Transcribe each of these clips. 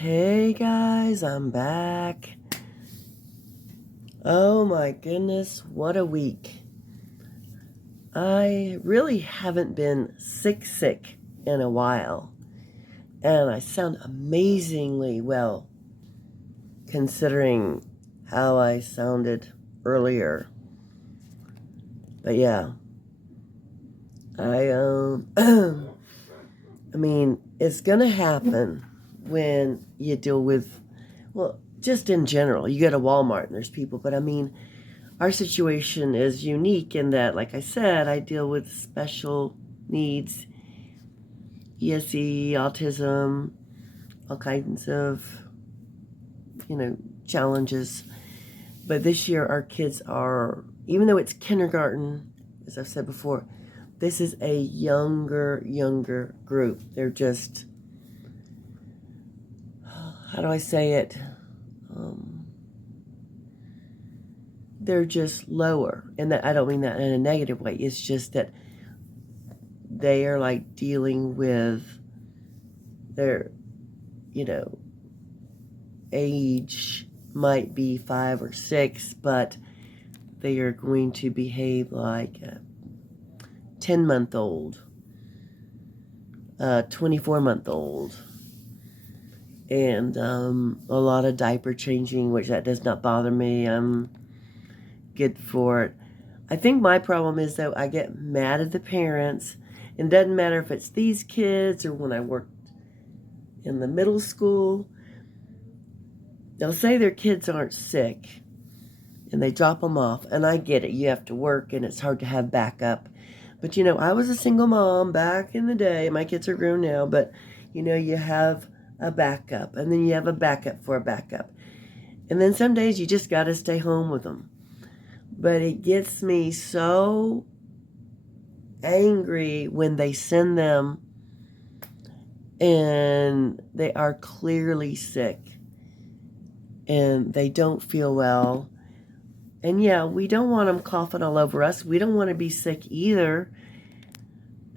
Hey guys, I'm back. Oh my goodness, what a week. I really haven't been sick in a while, and I sound amazingly well considering how I sounded earlier. But yeah, I I mean, it's gonna happen when you deal with, well, just in general. You go to Walmart and there's people, but I mean, our situation is unique in that, like I said, I deal with special needs, ESE, autism, all kinds of, challenges. But this year, our kids are, even though it's kindergarten, as I've said before, this is a younger group. They're just, how do I say it? They're just lower. And that, I don't mean that in a negative way. It's just that they are like dealing with their, age might be 5 or 6, but they are going to behave like a 10-month-old, 24-month-old, and a lot of diaper changing, which that does not bother me. I'm good for it. I think my problem is, though, I get mad at the parents. It doesn't matter if it's these kids or when I worked in the middle school. They'll say their kids aren't sick, and they drop them off. And I get it. You have to work, and it's hard to have backup. But, I was a single mom back in the day. My kids are grown now, but, you have a backup, and then you have a backup for a backup. And then some days you just got to stay home with them. But it gets me so angry when they send them and they are clearly sick and they don't feel well. And yeah, we don't want them coughing all over us. We don't want to be sick either.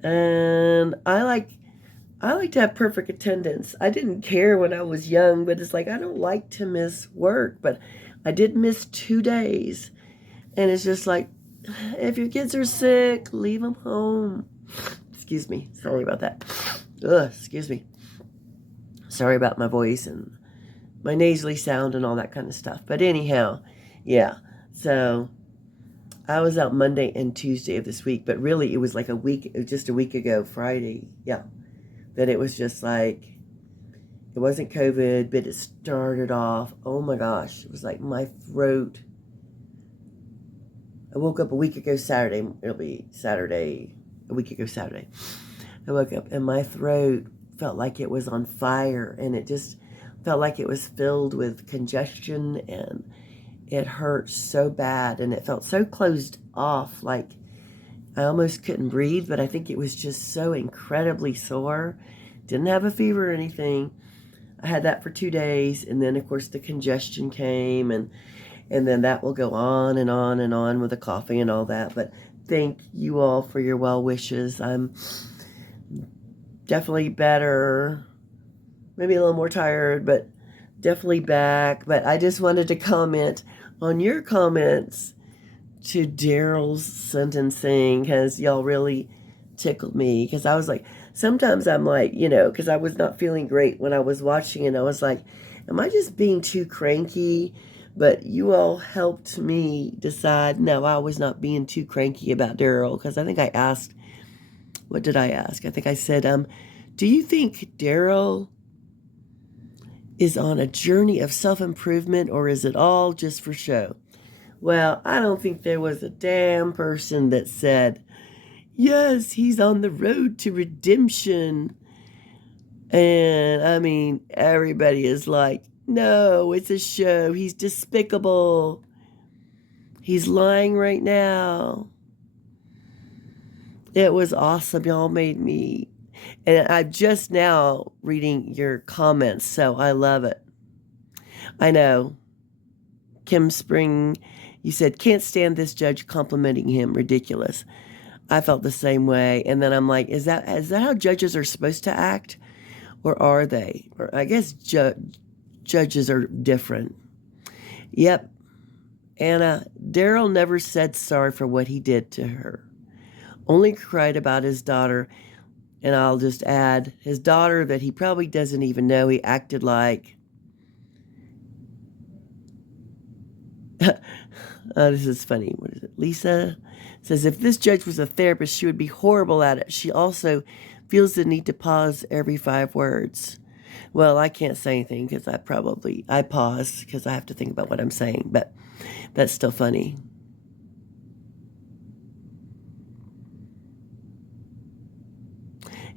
And I like to have perfect attendance. I didn't care when I was young, but it's like I don't like to miss work. But I did miss 2 days. And it's just like, if your kids are sick, leave them home. Excuse me. Sorry about that. Excuse me. Sorry about my voice and my nasally sound and all that kind of stuff. But anyhow, yeah. So I was out Monday and Tuesday of this week, but really it was like just a week ago, Friday. Yeah. That it was just like, it wasn't COVID, but it started off. Oh my gosh. It was like my throat. I woke up a week ago Saturday. It'll be Saturday. A week ago Saturday. I woke up and my throat felt like it was on fire, and it just felt like it was filled with congestion, and it hurt so bad, and it felt so closed off, like I almost couldn't breathe, but I think it was just so incredibly sore. Didn't have a fever or anything. I had that for 2 days, and then of course the congestion came, and then that will go on and on and on with the coughing and all that. But thank you all for your well wishes. I'm definitely better. Maybe a little more tired, but definitely back. But I just wanted to comment on your comments to Darrell's sentencing, because y'all really tickled me. Because I was like, sometimes I'm like, because I was not feeling great when I was watching it. I was like, am I just being too cranky? But you all helped me decide, no, I was not being too cranky about Darrell, because I think I asked, what did I ask? I think I said, do you think Darrell is on a journey of self-improvement, or is it all just for show? Well, I don't think there was a damn person that said, yes, he's on the road to redemption. And I mean, everybody is like, no, it's a show. He's despicable. He's lying right now. It was awesome. Y'all made me. And I'm just now reading your comments, so I love it. I know. Kim Spring, you said, can't stand this judge complimenting him. Ridiculous. I felt the same way. And then I'm like, is that how judges are supposed to act? Or are they? Or I guess judges are different. Yep, Anna, Darrell never said sorry for what he did to her. Only cried about his daughter, and I'll just add, his daughter that he probably doesn't even know. He acted like, this is funny. What is it? Lisa says, if this judge was a therapist, she would be horrible at it. She also feels the need to pause every 5 words. Well, I can't say anything because I pause because I have to think about what I'm saying, but that's still funny.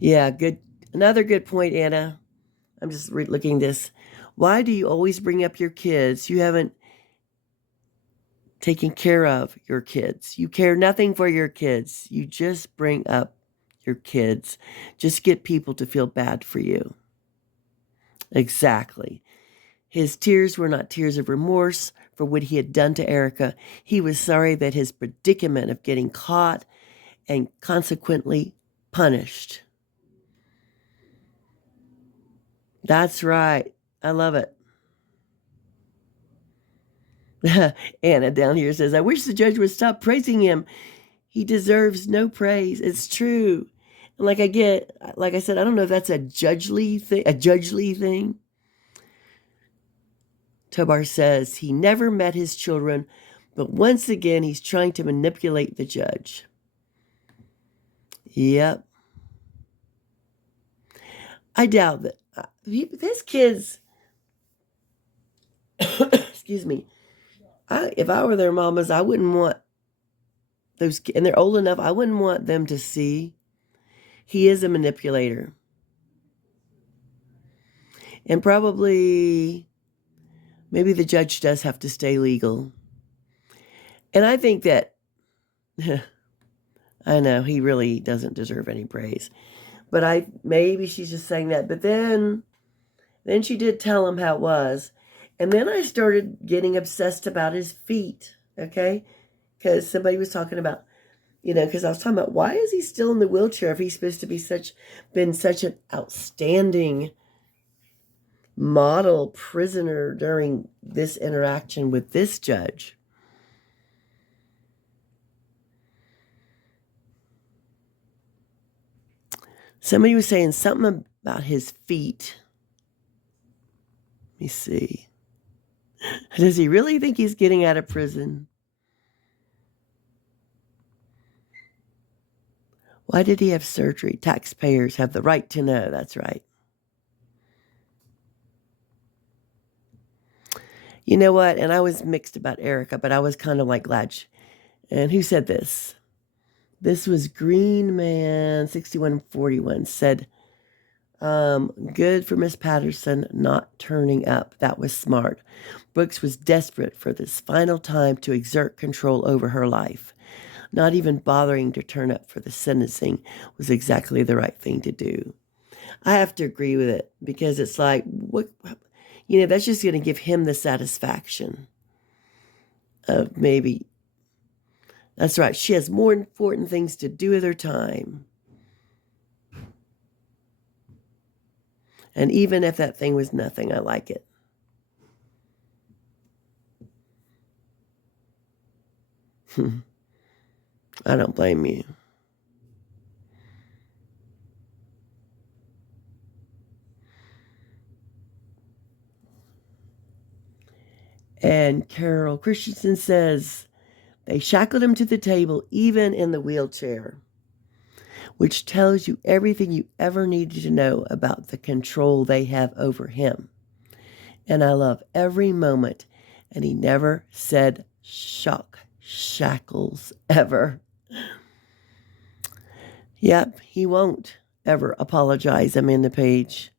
Yeah, good. Another good point, Anna. I'm just looking this. Why do you always bring up your kids? You haven't taken care of your kids. You care nothing for your kids. You just bring up your kids. Just get people to feel bad for you. Exactly. His tears were not tears of remorse for what he had done to Erica. He was sorry that his predicament of getting caught and consequently punished. That's right. I love it. Anna down here says, I wish the judge would stop praising him. He deserves no praise. It's true. And like I said, I don't know if that's a judgely thing. Tobar says he never met his children, but once again, he's trying to manipulate the judge. Yep. I doubt that. This kid's, excuse me, if I were their mamas, I wouldn't want those, and they're old enough, I wouldn't want them to see he is a manipulator. And probably, maybe the judge does have to stay legal. And I think that, I know, he really doesn't deserve any praise. But maybe she's just saying that. But then she did tell him how it was. And then I started getting obsessed about his feet, okay? Because somebody was talking about, because I was talking about, why is he still in the wheelchair if he's supposed to be been such an outstanding model prisoner during this interaction with this judge? Somebody was saying something about his feet. Let me see. Does he really think he's getting out of prison? Why did he have surgery? Taxpayers have the right to know. That's right. You know what? And I was mixed about Erica, but I was kind of like glad. And who said this? This was Green Man 6141 said, good for Miss Patterson not turning up. That was smart. Brooks was desperate for this final time to exert control over her life. Not even bothering to turn up for the sentencing was exactly the right thing to do. I have to agree with it because it's like, that's just going to give him the satisfaction of maybe, that's right, she has more important things to do with her time. And even if that thing was nothing, I like it. I don't blame you. And Carol Christensen says, they shackled him to the table, even in the wheelchair, which tells you everything you ever needed to know about the control they have over him. And I love every moment. And he never said shackles ever. Yep, he won't ever apologize, Amanda Page.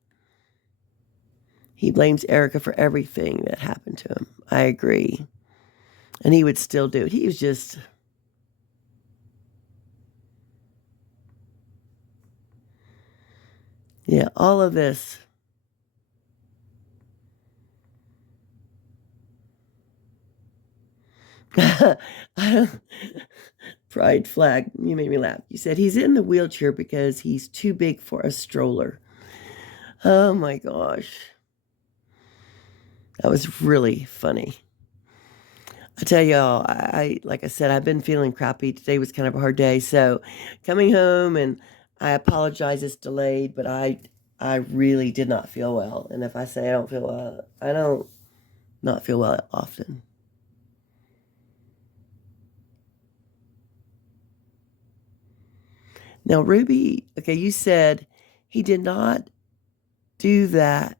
He blames Erica for everything that happened to him. I agree. And he would still do it. He was just... Yeah, all of this. Pride flag, you made me laugh. You said he's in the wheelchair because he's too big for a stroller. Oh my gosh. That was really funny. I tell y'all, like I said, I've been feeling crappy. Today was kind of a hard day. So coming home, and I apologize it's delayed, but I really did not feel well. And if I say I don't feel well, I don't not feel well often. Now, Ruby, okay, you said he did not do that.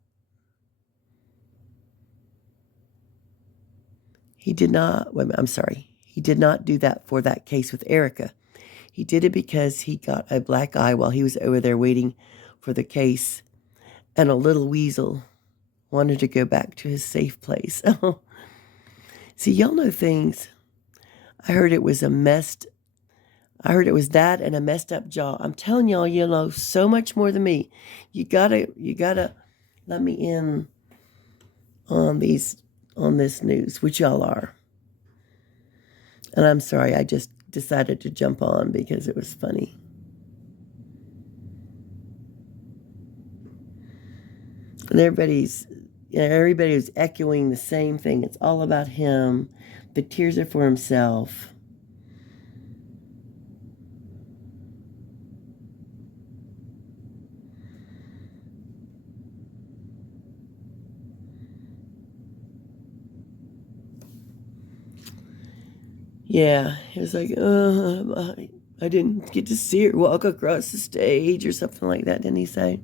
He did not, wait a minute, I'm sorry. He did not do that for that case with Erica. He did it because he got a black eye while he was over there waiting for the case, and a little weasel wanted to go back to his safe place. See, y'all know things. I heard it was I heard it was that and a messed up jaw. I'm telling y'all, you know so much more than me. You gotta let me in on this news, which y'all are. And I'm sorry, I just decided to jump on because it was funny. And everybody was echoing the same thing. It's all about him. The tears are for himself. Yeah, it was like, I didn't get to see her walk across the stage or something like that, didn't he say?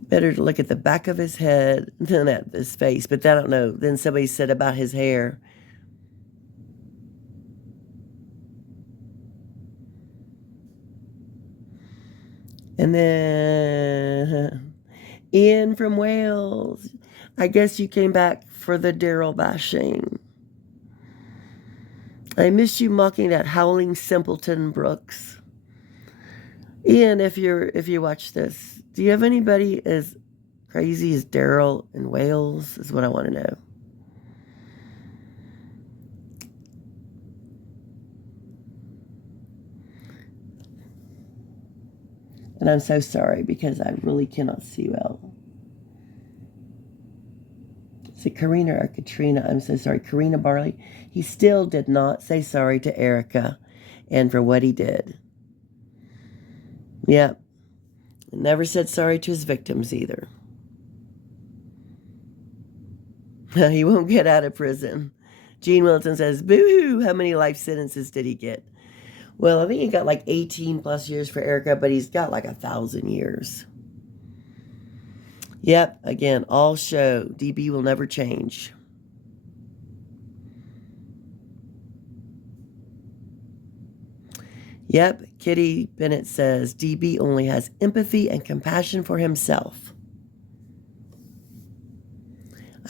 Better to look at the back of his head than at his face, but I don't know. Then somebody said about his hair. And then Ian from Wales. I guess you came back for the Darrell bashing. I miss you mocking that howling simpleton, Brooks. Ian, if you watch this, do you have anybody as crazy as Darrell in Wales? Is what I want to know. And I'm so sorry because I really cannot see well. Is it Karina or Katrina? I'm so sorry. Karina Barley. He still did not say sorry to Erica and for what he did. Yep. Never said sorry to his victims either. He won't get out of prison. Gene Wilson says, boo-hoo, how many life sentences did he get? Well, I think he got like 18 plus years for Erica, but he's got like 1,000 years. Yep, again, all show. DB will never change. Yep, Kitty Bennett says DB only has empathy and compassion for himself.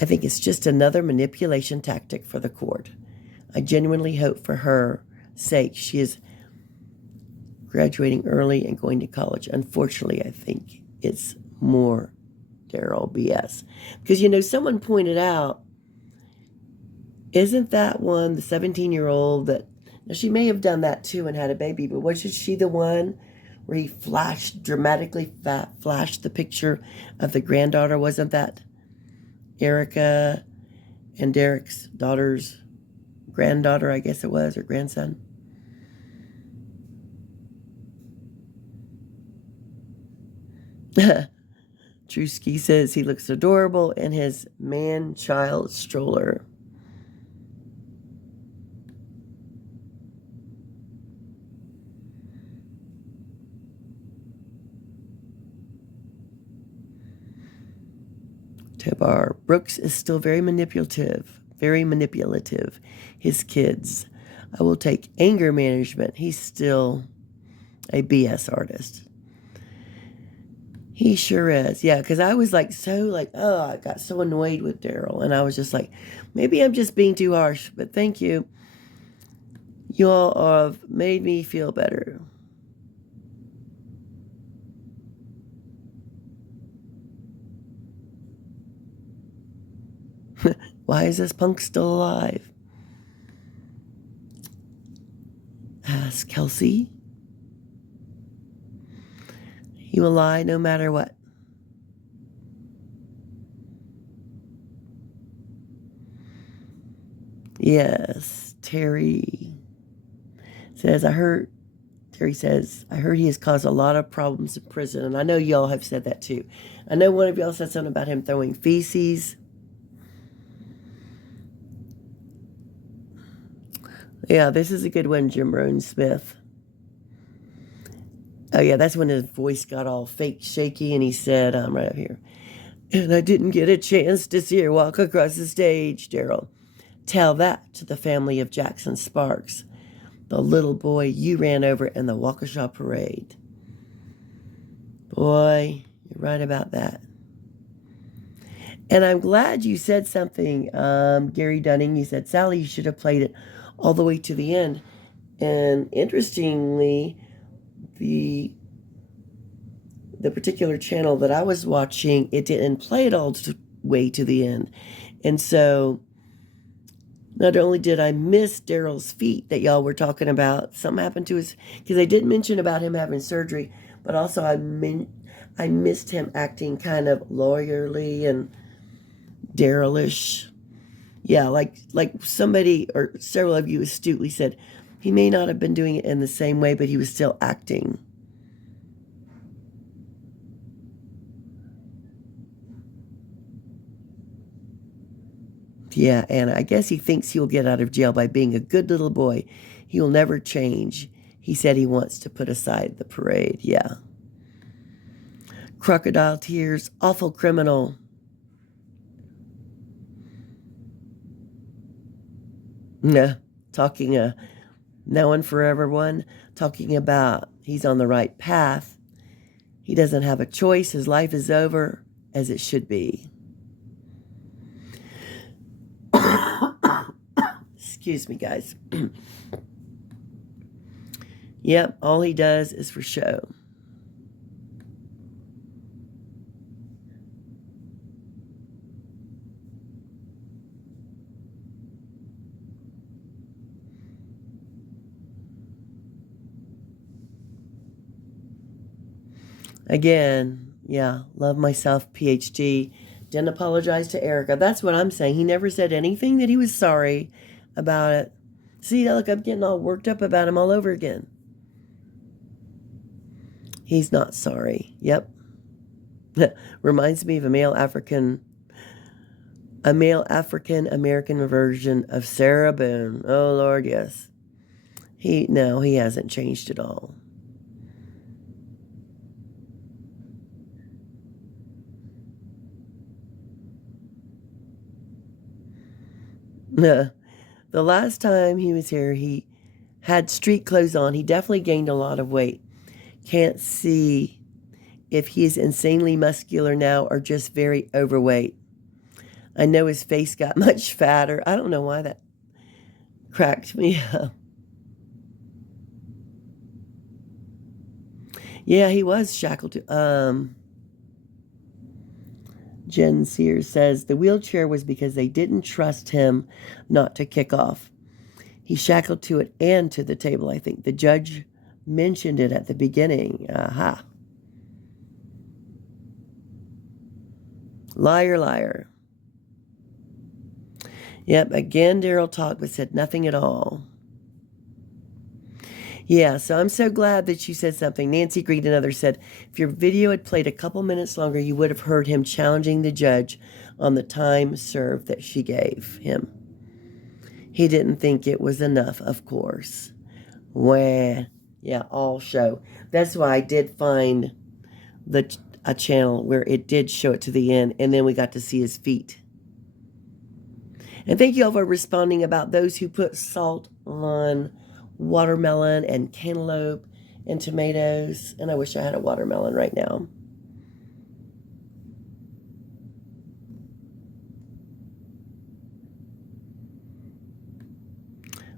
I think it's just another manipulation tactic for the court. I genuinely hope for her sake she is graduating early and going to college. Unfortunately, I think it's more Darrell BS. Because, someone pointed out, isn't that one, the 17-year-old that, now she may have done that too and had a baby, but wasn't she the one where he dramatically flashed the picture of the granddaughter? Wasn't that Erica and Derek's daughter's granddaughter, I guess it was, or grandson? Drewski says he looks adorable in his man-child stroller. Tobar Brooks is still very manipulative. His kids. I will take anger management. He's still a BS artist. He sure is. Yeah, because I was I got so annoyed with Darrell. And I was just like, maybe I'm just being too harsh, but thank you. You all have made me feel better. Why is this punk still alive? Asked Kelsey. He will lie no matter what. Yes, Terry says, Terry says, I heard he has caused a lot of problems in prison. And I know y'all have said that too. I know one of y'all said something about him throwing feces. Yeah, this is a good one, Jim Rohn Smith. Oh, yeah, that's when his voice got all fake shaky, and he said, right up here, and I didn't get a chance to see her walk across the stage, Darrell. Tell that to the family of Jackson Sparks, the little boy you ran over in the Waukesha parade. Boy, you're right about that. And I'm glad you said something, Gary Dunning. You said, Sally, you should have played it all the way to the end. And interestingly, the particular channel that I was watching, it didn't play it all the way to the end. And so not only did I miss Darrell's feet that y'all were talking about, something happened to his, because they did mention about him having surgery, but also I missed him acting kind of lawyerly and Darrell-ish. Yeah, like somebody or several of you astutely said, he may not have been doing it in the same way, but he was still acting. Yeah, and I guess he thinks he'll get out of jail by being a good little boy. He will never change. He said he wants to put aside the parade. Yeah. Crocodile tears, awful criminal. Nah, talking now and forever one, talking about he's on the right path. He doesn't have a choice. His life is over, as it should be. Excuse me, guys. Yep, all he does is for show. Again, yeah, love myself, PhD. Didn't apologize to Erica. That's what I'm saying. He never said anything that he was sorry about it. See, look, I'm getting all worked up about him all over again. He's not sorry. Yep. Reminds me of a male African American version of Sarah Boone. Oh Lord, yes. He hasn't changed at all. The last time he was here, he had street clothes on. He definitely gained a lot of weight. Can't see if he's insanely muscular now or just very overweight. I know his face got much fatter. I don't know why that cracked me up. Yeah, he was shackled to. Jen Sears says the wheelchair was because they didn't trust him not to kick off. He shackled to it and to the table, I think. The judge mentioned it at the beginning. Aha. Liar, liar. Yep, again, Darrell talked but said nothing at all. Yeah, so I'm so glad that you said something. Nancy Green, another, said, if your video had played a couple minutes longer, you would have heard him challenging the judge on the time served that she gave him. He didn't think it was enough, of course. Wah. Yeah, all show. That's why I did find a channel where it did show it to the end, and then we got to see his feet. And thank you all for responding about those who put salt on watermelon and cantaloupe and tomatoes. And I wish I had a watermelon right now.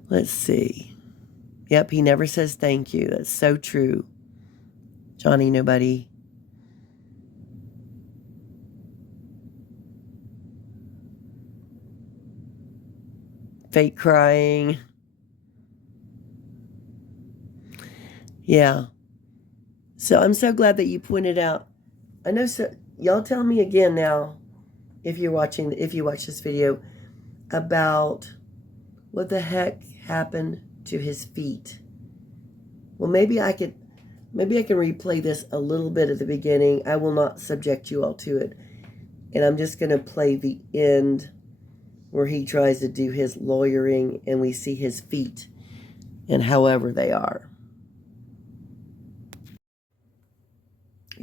Let's see. Yep, he never says thank you. That's so true. Johnny Nobody. Fake crying. Yeah. So I'm so glad that you pointed out. I know, so y'all tell me again now, if you watch this video, about what the heck happened to his feet. Well, maybe I can replay this a little bit at the beginning. I will not subject you all to it. And I'm just going to play the end where he tries to do his lawyering and we see his feet and however they are.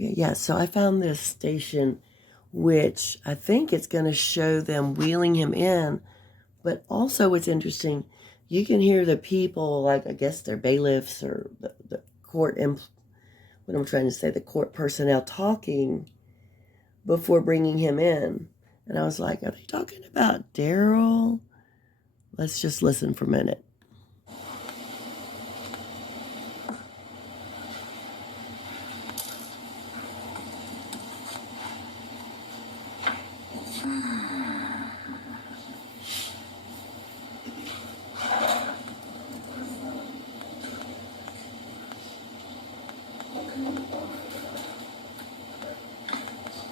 Yeah, so I found this station, which I think it's going to show them wheeling him in. But also what's interesting, you can hear the people, like I guess they're bailiffs or the court, what I'm trying to say, the court personnel talking before bringing him in. And I was like, are they talking about Darrell? Let's just listen for a minute.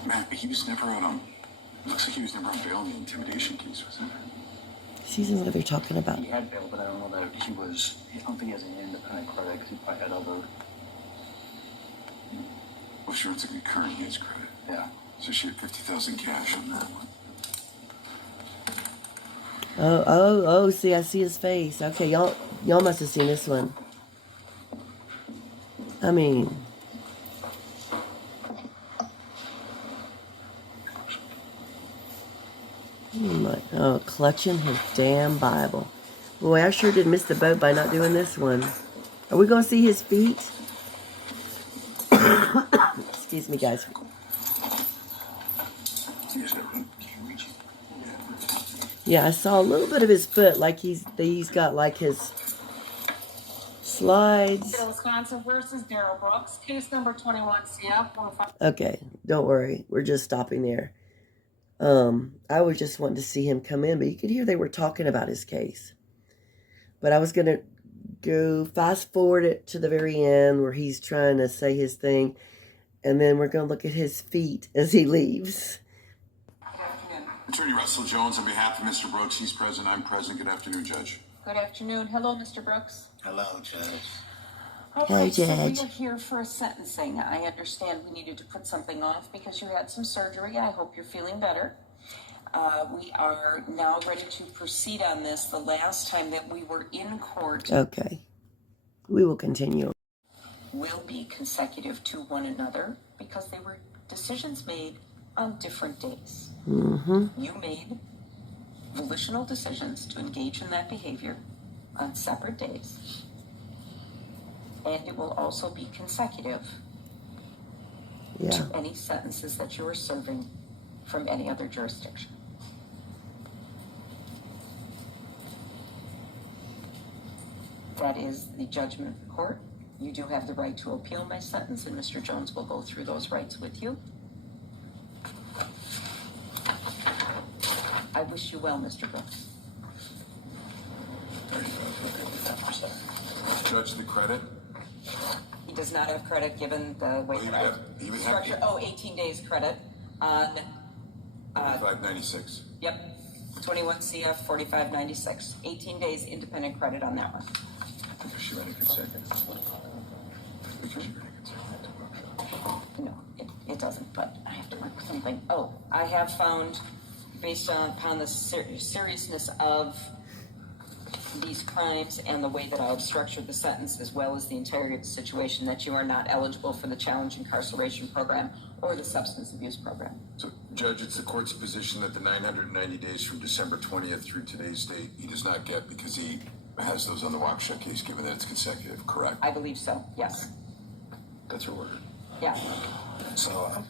Matt, he was never out on. Looks like he was never on bail in the intimidation case, was it? Season what they're talking about. He had bail, but I don't know that he was. I don't think he has an independent credit because he probably had other. Well, sure, it's a concurrent. He has credit. Yeah. So she had 50,000 cash on that one. Oh, see, I see his face. Okay, y'all must have seen this one. I mean, clutching his damn Bible. Boy, I sure did miss the boat by not doing this one. Are we going to see his feet? Excuse me, guys. Yeah, I saw a little bit of his foot, like he's got like his slides. Wisconsin versus Darrell Brooks, case number 21 CF. Okay, don't worry. We're just stopping there. I was just wanting to see him come in, but you could hear they were talking about his case. But I was going to go fast forward it to the very end where he's trying to say his thing, and then we're going to look at his feet as he leaves. Attorney Russell Jones, on behalf of Mr. Brooks, he's present, I'm present. Good afternoon, Judge. Good afternoon. Hello, Mr. Brooks. Hello, Judge. Okay, so Judge. we are here for a sentencing. I understand we needed to put something off because you had some surgery. I hope you're feeling better. We are now ready to proceed on this. The last time that we were in court Okay. We will continue. will be consecutive to one another because they were decisions made on different days. Mm-hmm. You made volitional decisions to engage in that behavior on separate days. And it will also be consecutive to any sentences that you are serving from any other jurisdiction. That is the judgment of the court. You do have the right to appeal my sentence, and Mr. Jones will go through those rights with you. I wish you well, Mr. Brooks. Judge, the credit? He does not have credit given the way He would have structure. 18 days credit on 4596. Yep, 21 CF 4596. 18 days independent credit on that one. Because she ran a consecutive. Because she ran a consecutive. No, it doesn't, but I have to work something. Oh, I have found, based upon the seriousness of these crimes and the way that I've structured the sentence, as well as the entirety of the situation, that you are not eligible for the challenge incarceration program or the substance abuse program. So, Judge, it's the court's position that the 990 days from December 20th through today's date he does not get because he has those on the Waukesha case, given that it's consecutive, correct? I believe so, yes. That's her word. Yeah. So,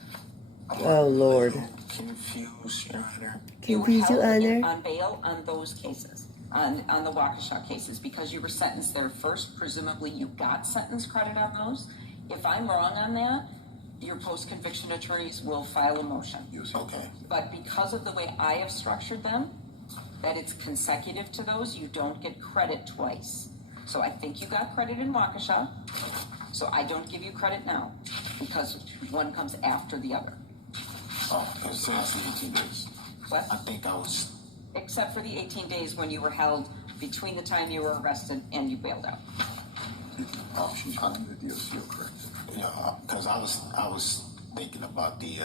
Oh, Lord. Confused, Your Honor. Confused, Your Honor. On bail on those cases, on the Waukesha cases, because you were sentenced there first. Presumably you got sentence credit on those. If I'm wrong on that, your post-conviction attorneys will file a motion. Okay. But because of the way I have structured them, that it's consecutive to those, you don't get credit twice. So I think you got credit in Waukesha, so I don't give you credit now. because one comes after the other. Oh, it says 18 days. What? I think I was. Except for the 18 days when you were held between the time you were arrested and you bailed out. Oh, she's on the DOCO, correct? Yeah, because I was thinking about the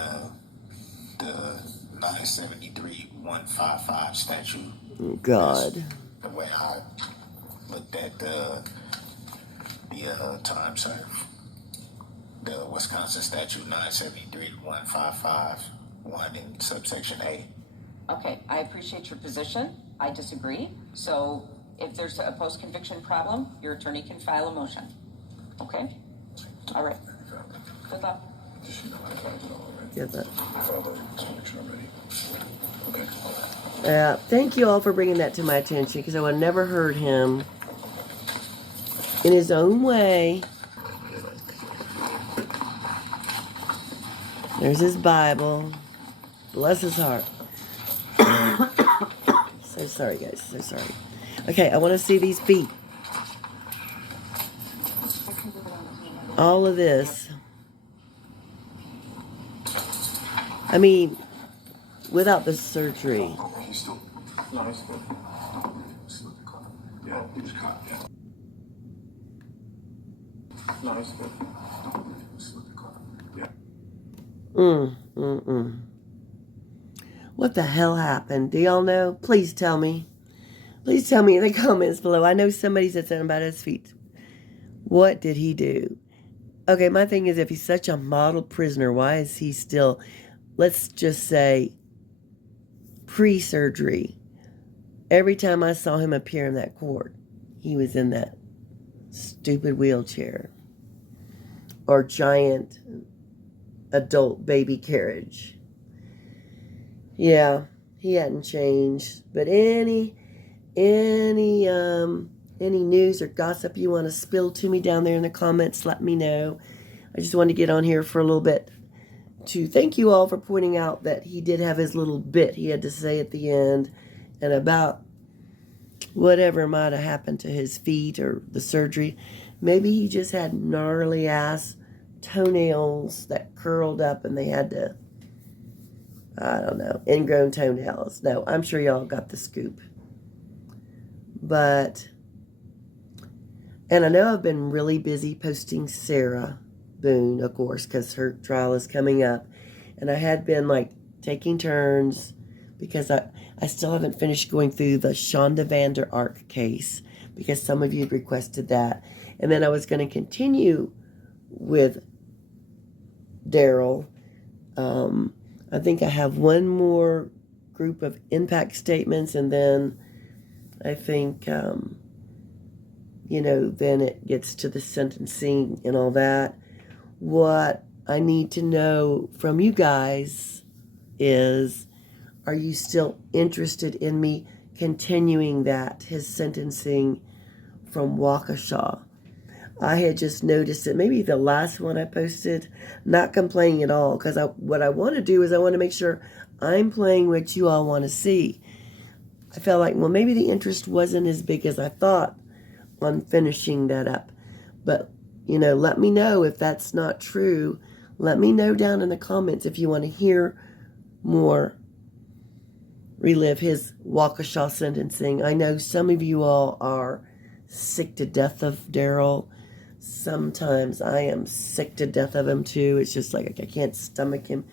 973-155 statute. God. The way I looked at the time served. The Wisconsin statute 973-155, in subsection A. Okay, I appreciate your position. I disagree. So if there's a post-conviction problem, your attorney can file a motion. Okay? All right. Good luck. Just, I filed it all already. Yeah, but, I filed the conviction already. Okay. thank you all for bringing that to my attention, because I would have never heard him in his own way. There's his Bible. Bless his heart. So sorry, guys. So sorry. Okay, I want to see these feet. All of this. I mean, without the surgery. He's still. No, he's good. Yeah, he was caught. Yeah. No, he's good. Yeah. What the hell happened? Do y'all know? Please tell me. Please tell me in the comments below. I know somebody said something about his feet. What did he do? Okay, my thing is, if he's such a model prisoner, why is he still, let's just say, pre-surgery? Every time I saw him appear in that court, he was in that stupid wheelchair or giant adult baby carriage. Yeah, he hadn't changed. But any news or gossip you want to spill to me down there in the comments, let me know. I just wanted to get on here for a little bit to thank you all for pointing out that he did have his little bit he had to say at the end, and about whatever might have happened to his feet or the surgery. Maybe he just had gnarly ass toenails that curled up and they had to, I don't know, ingrown toenails. No, I'm sure y'all got the scoop. But, and I know I've been really busy posting Sarah Boone, of course, because her trial is coming up. And I had been like taking turns because I still haven't finished going through the Shonda Vander Ark case because some of you had requested that. And then I was going to continue with Darrell. I think I have one more group of impact statements, and then I think, then it gets to the sentencing and all that. What I need to know from you guys is, are you still interested in me continuing his sentencing from Waukesha? I had just noticed it, maybe the last one I posted, not complaining at all, because what I want to do is I want to make sure I'm playing what you all want to see. I felt like, well, maybe the interest wasn't as big as I thought on finishing that up. But, let me know if that's not true. Let me know down in the comments if you want to hear more relive his Waukesha sentencing. I know some of you all are sick to death of Darrell. Sometimes I am sick to death of him too. It's just like I can't stomach him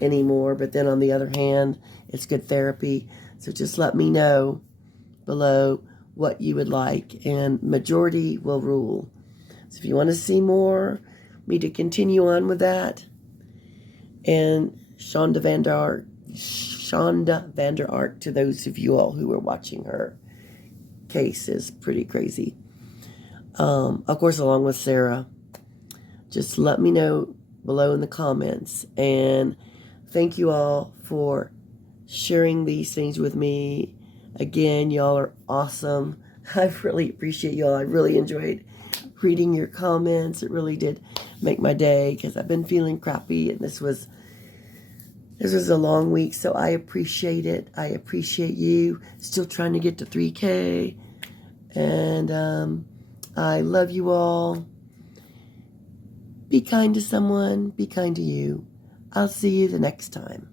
anymore. But then on the other hand, it's good therapy. So just let me know below what you would like, and majority will rule. So if you want to see me to continue on with that, and Shonda Vander Ark, to those of you all who are watching her case, is pretty crazy. Of course, along with Sarah. Just let me know below in the comments. And thank you all for sharing these things with me. Again, y'all are awesome. I really appreciate y'all. I really enjoyed reading your comments. It really did make my day, because I've been feeling crappy, and this was a long week, so I appreciate it. I appreciate you. Still trying to get to 3K. And I love you all. Be kind to someone. Be kind to you. I'll see you the next time.